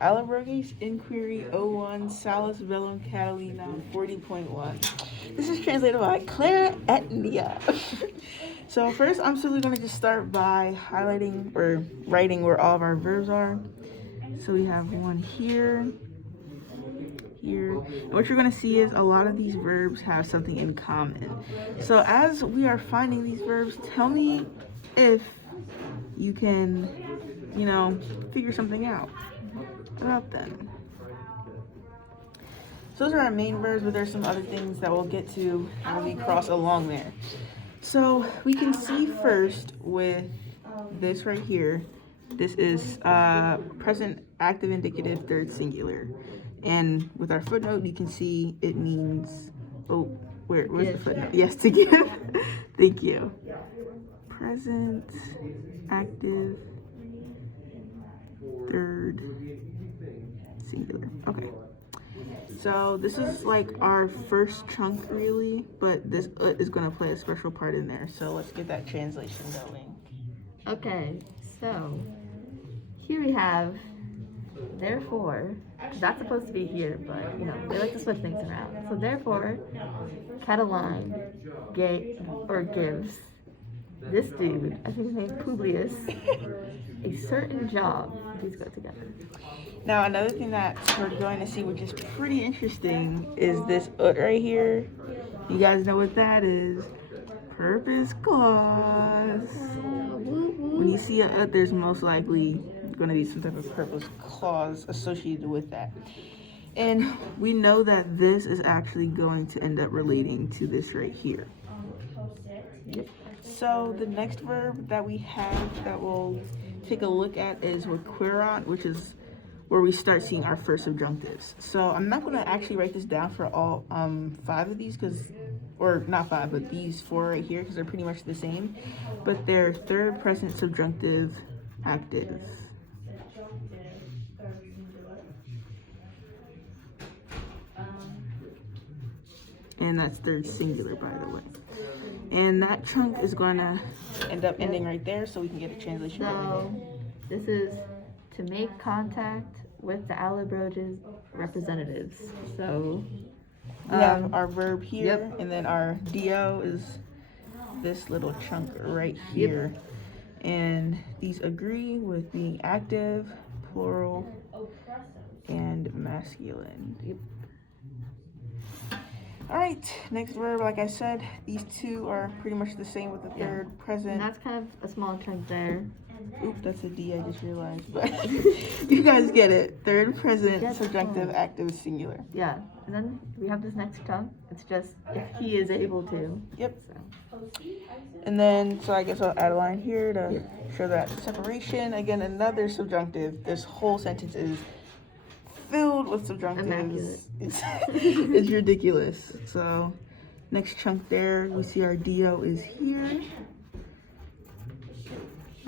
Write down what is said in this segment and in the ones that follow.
Allobroges Inquiry O1 Salus Velum Catalina 40.1. This is translated by Clara et Nia. So first I'm simply going to just start by highlighting or writing where all of our verbs are. So we have one here, here. And what you're going to see is a lot of these verbs have something in common. So as we are finding these verbs, tell me if you can, figure something out about them. So those are our main verbs, but there's some other things that we'll get to when we cross along there. So we can see first with this right here, this is present active indicative third singular. And with our footnote, you can see it means, where's the footnote? Yes, to give. Thank you. Present active third singular. Okay. So this is like our first chunk really, but this is going to play a special part in there. So let's get that translation going. Okay, so here we have therefore. That's supposed to be here, but they like to switch things around. So therefore, Cataline gives this dude, I think his name is Publius, a certain job. These go together. Now another thing that we're going to see, which is pretty interesting, is this ut right here. You guys know what that is? Purpose clause. When you see a ut, there's most likely going to be some type of purpose clause associated with that. And we know that this is actually going to end up relating to this right here. So the next verb that we have that we'll take a look at is requirant, which is where we start seeing our first subjunctives. So I'm not going to actually write this down for all 5 of these, or not 5, but these 4 right here, because they're pretty much the same, but they're third present subjunctive active. And that's third singular, by the way. And that chunk is going to end up ending right there, so we can get a translation. So this is to make contact with the Allobroges representatives. So we have our verb here, and then our do is this little chunk right here. And these agree with being active, plural, and masculine. All right, next verb, like I said, these 2 are pretty much the same with the third present. And that's kind of a small chunk there. Oop, that's a D, I just realized, but you guys get it. Third present subjunctive active singular. Yeah, and then we have this next chunk. It's just if he is able to. Yep. And then, so I guess I'll add a line here to show that separation. Again, another subjunctive. This whole sentence is filled with subjunctives. It's ridiculous. So next chunk there, we see our do is here.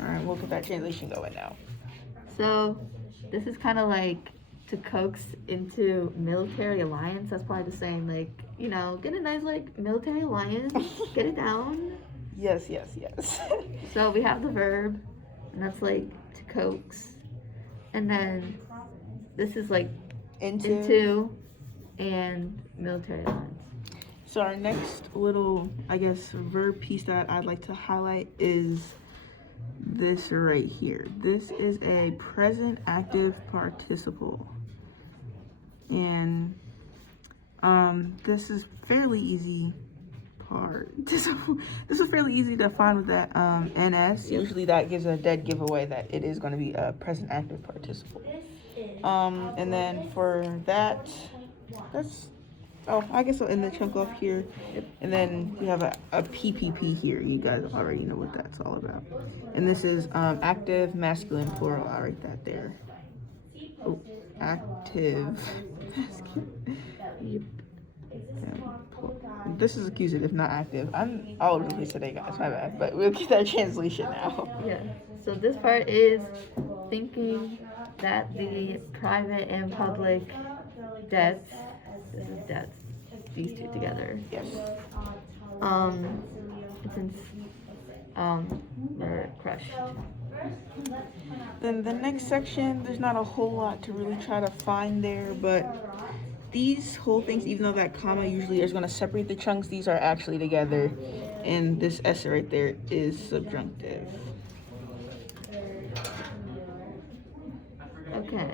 All right, we'll get that translation going now. So this is kind of like to coax into military alliance. That's probably the same, like, get a nice like military alliance, get it down. Yes. So we have the verb, and that's like to coax, and then this is like into and military alliance. So our next little, I guess, verb piece that I'd like to highlight is this right here. This is a present active participle. And this is fairly easy This is fairly easy to find with that NS. Usually that gives a dead giveaway that it is going to be a present active participle. And then for that, I guess I'll end the chunk off here. And then we have a PPP here. You guys already know what that's all about. And this is active masculine plural. I'll write that there. Oh, active masculine. Yep. This is accusative, not active. I'm all over the place today, guys. My bad. But we'll get that translation now. Yeah. So this part is thinking that the private and public debts. This is debts. These 2 together. Yes. Since were crushed. Then the next section, there's not a whole lot to really try to find there, but these whole things, even though that comma usually is going to separate the chunks, these are actually together, and this S right there is subjunctive. Okay.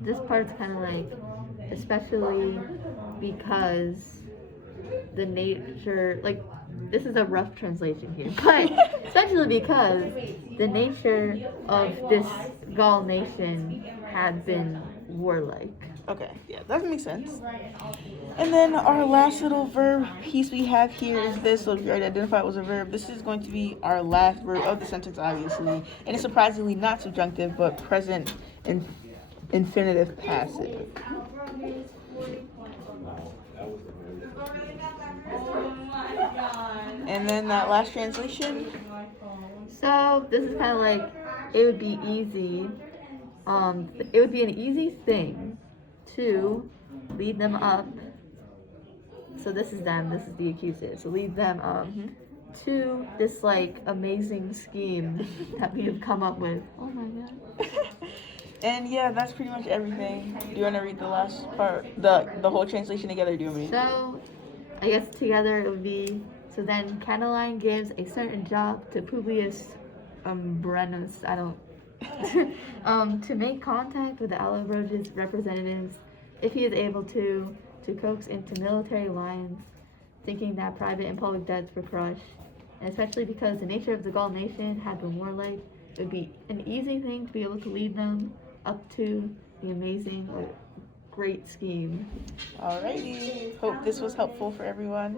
This part's kind of like, especially because the nature, like, this is a rough translation here, but especially because the nature of this Gaul nation had been warlike. Okay, yeah, that makes sense. And then our last little verb piece we have here is this. So if you already identified it was a verb, this is going to be our last verb of the sentence, obviously. And it's surprisingly not subjunctive, but present infinitive passive. And then that last translation. So this is kind of like, it would be easy. It would be an easy thing to lead them up. So this is them, this is the accusative. So lead them up to this like amazing scheme that we have come up with. Oh my god. And yeah, that's pretty much everything. Do you want to read the last part, the whole translation together? Or do you want me? So I guess together it would be, so then Catiline gives a certain job to Publius Brennus, I don't, to make contact with the Allobroges representatives if he is able to coax into military alliance, thinking that private and public debts were crushed, and especially because the nature of the Gaul nation had been warlike, it would be an easy thing to be able to lead them up to the amazing or great scheme. Alrighty. Hope this was helpful for everyone.